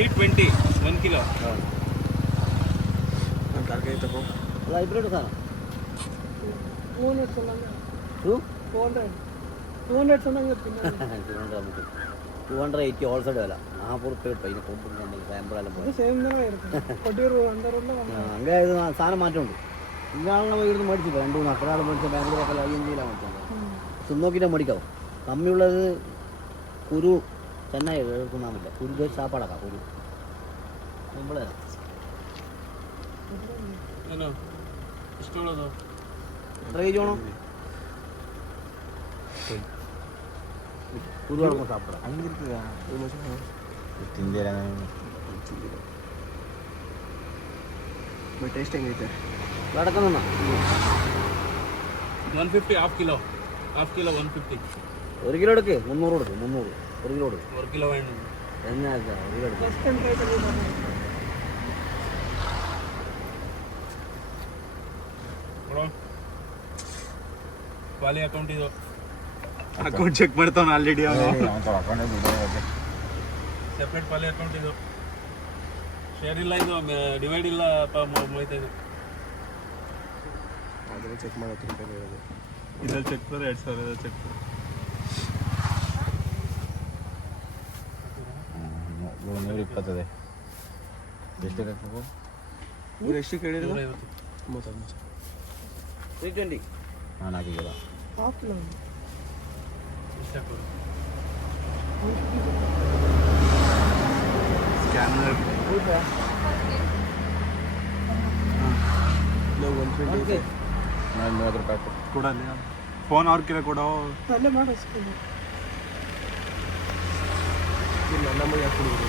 320 1 kilo. ಕಾಲ್ಕೈ ತಗೋ. ಅಲ್ಲ hybrid ಸಾರ 200 சொன்னாங்க. 200 சொன்னாங்க. 280 ഹോൾസെയിൽ വില 40 റുപ്യ കിട്ടും. അതിന് കൊണ്ടും നമ്മൾ സാമ്പിളെല്ലാം പോയി சேம் தானே இருக்கும். கொட்டியூர் அந்த ரோட்ல അങ്ങനെ ഇത് സാധനം മാറ്റമുണ്ട്. ഇന്നാളെ ഇവിടുന്ന് മേടിച്ചില്ല 2-3 അക്കറാൾ മേടിച്ച ബാംഗ്ലൂരൊക്കെ അയ്യഞ്ചിയിലാണ് മേടിച്ചത്. തിന്നോക്കിയിട്ട് മേടിക്കാവും. കമ്മിയുള്ളത് കുരു ചെന്നൈ തിന്നാമില്ല. കുരു സാപ്പാടാക്കാം. കുരു നമ്മളെ ಏನು ಎಷ್ಟು ಹೇಳೋದು ട്രൈ ചെയ്യണോ? കുരു ആണോ സാപ്പിടാം? ಹಂಗಿರ್ತದ ತಿಂದಿರ ಬಟ್ ಟೇಸ್ಟ್ ಹೆಂಗೈತೆ? കിടക്കുന്ന 150 ಹಾಫ್ ಕಿಲೋ 150 1 കിലോ എടുക്ക്. 300 കൊടുക്കും. 300 1 കിലോ കൊടുക്കും. 1 ಕಿಲೋ വേണം എന്നാ 1 കിലോ എടുക്കും. ಫಸ್ಟ್ ಟೈಮ್ ಟ್ರೈ ಮಾಡಿದ್ದೆ. ನೋಡು ವಾಲಿ ಅಕೌಂಟ್ ಇದು ಅಕೌಂಟ್ ಚೆಕ್ ಮಾಡ್ತಾವನ ಆಲ್ರೆಡಿ ಅವನು. ಸೆಪ್ರೇಟ್ ವಾಲಿ ಅಕೌಂಟ್ ಇದು. ಶೇರ್ ಇಲ್ಲ, ಇದು ಡಿವೈಡ್ ಇಲ್ಲ. ಮೊಯ್ತಾ ಇದು ಅದನ್ನ ಚೆಕ್ ಮಾಡತ್ತೆ ಅಂತ ಹೇಳೋದು. ಇದ್ರಲ್ಲಿ ಚೆಕ್ করে 2000 ಚೆಕ್ করে 120 ಎಷ್ಟು ಬೇಕು? ಇವ್ರು ಎಷ್ಟು ಕೇಳಿದ್ರು? 150 320 ನಾನು ಹಾಕಿಲ್ಲ. ಹಾಫ್ ಕಿಲೋ ಸ್ಕ್ಯಾನರ್ ನಾವು 120 ನಾನು 30 ರೂಪಾಯಿ ಕೊಡಲ್ಲ. ಫೋನ್ ಅವ್ರ ಕಿರ ಕೊಡೋ. ಅಲ್ಲೇ ಮಾಡು ಸ್ಕೂಲ್. ಇಲ್ಲ ನಮ್ಮ ಯಾಕೆ ಕೊಡೋದು?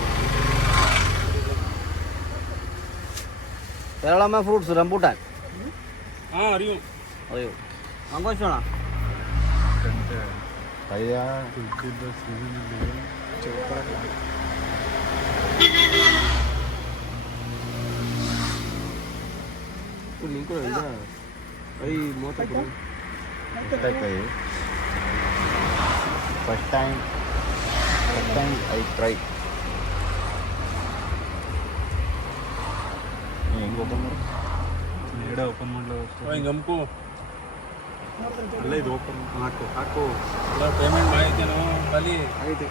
കേരളമ്മ ഫ്രൂട്ട്സ് റംബൂട്ടാൻ അറിയും. അറിയോ? നമുക്ക് വേണം. ಪೈಯ ಲಿಂಕ್ ಕೂಡ ಇಲ್ಲ. ಐ 30 ಕೊಡು. ಎಷ್ಟಾಯ್ತು? First time I try. ಹೆಂಗೆ ಓಪನ್ ಮಾಡಿ? ಎಡೆ ಓಪನ್ ಮಾಡಲು ಹಿಂಗೆ ಹಮ್ಕು ಅಲ್ಲ. ಇದು ಓಪನ್ ಹಾಕು. ಎಲ್ಲ ಪೇಮೆಂಟ್ ಮಾಡಿದ್ದೇನೋ ಖಾಲಿ ಆಗೈತೆ.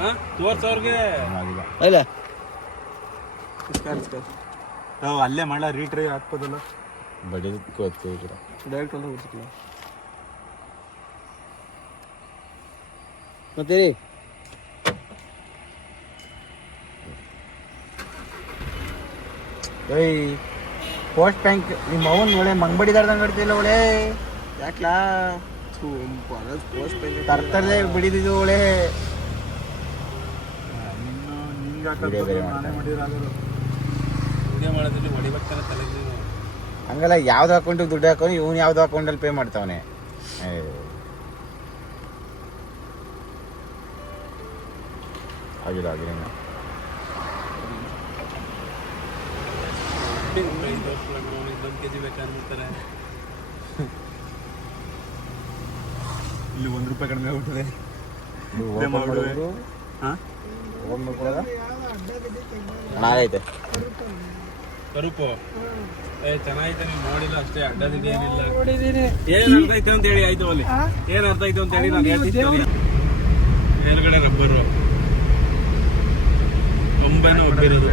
ಹಾಂ ತೋರ್ಸು ಅವ್ರಿಗೆ. ಆಗಿಲ್ಲ. ಇಲ್ಲ ಸ್ಕ್ಯಾನ್ ನಾವು ಅಲ್ಲೇ ಮಾಡ ರೀಟ್ರೈ ಹಾಕ್ಬೋದಲ್ಲ. ಬಡಿ ಗೊತ್ತಿಲ್ಲ. ಡೈರೆಕ್ಟ್ ಅಲ್ಲೇ ಕೊಡ್ತಿಲ್ಲ. ಮತ್ತೆ ಏಯ್ ಪೋಸ್ಟ್ ಬ್ಯಾಂಕ್ ನಿಮ್ಮ ಅವನ್ ಒಳ್ಳೆ ಮಂಗ್ಬಡಿದಾರ್ದಂಗೆ ಆಡ್ತಿಲ್ಲ ಒಳ್ಳೆ. ಯಾಕ್ಲಾ ಪೋಸ್ಟ್ ಪೇ ತರ್ತಲ್ಲೇ ಬಿಡಿದಿದ್ದು ಒಳ್ಳೆ. ನಿಂಗೆ ವಿಡಿಯೋ ಬೇರೆ ನಾನೇ ಮಾಡಿರೋದು. ವಿಡಿಯೋ ಮಾಡೋದ್ರಲ್ಲಿ ಹೊಡಿಬೇಕಾದ್ರೆ ತಲೆಗೆ ಹಂಗಲ್ಲ, ಯಾವ್ದು ಅಕೌಂಟಿಗೆ ದುಡ್ಡು ಹಾಕೊಂಡು ಇವ್ನು ಯಾವ್ದು ಅಕೌಂಟಲ್ಲಿ ಪೇ ಮಾಡ್ತಾವನೆ. ಆಗಿಲ್ಲ ಆಗಿಲ್ಲ. ಇನ್ನೊಂದು ಕೆಜಿ ಬೇಕಾದ್ರೆ ಇಲ್ಲಿ 1 ರೂಪಾಯಿ ಕಡಿಮೆ ಆಗ್ಬಿಟ್ಟಿದೆ. ಆಗೈತೆ ಕರುಪು ಚೆನ್ನಾಗೈತೆ. ನೀವು ನೋಡಿಲ್ಲ ಅಷ್ಟೇ, ಅಡ್ಡದಿದೆ ಏನಿಲ್ಲ. ನೋಡಿದ್ದೀನಿ. ಏನ್ ಅರ್ಥ ಐತೆ ಅಂತ ಹೇಳಿ ಆಯ್ತು ಅಲ್ಲಿ. ಏನ್ ಅರ್ಥ ಐತೆ ಅಂತ ಹೇಳಿ ನಾನು ಹೇಳ್ತಿದ್ದೆ. ಮೇಲ್ಗಡೆ ರಬ್ಬರು ಕೊಂಬೆನೂ ಒಬ್ಬಿರೋದು.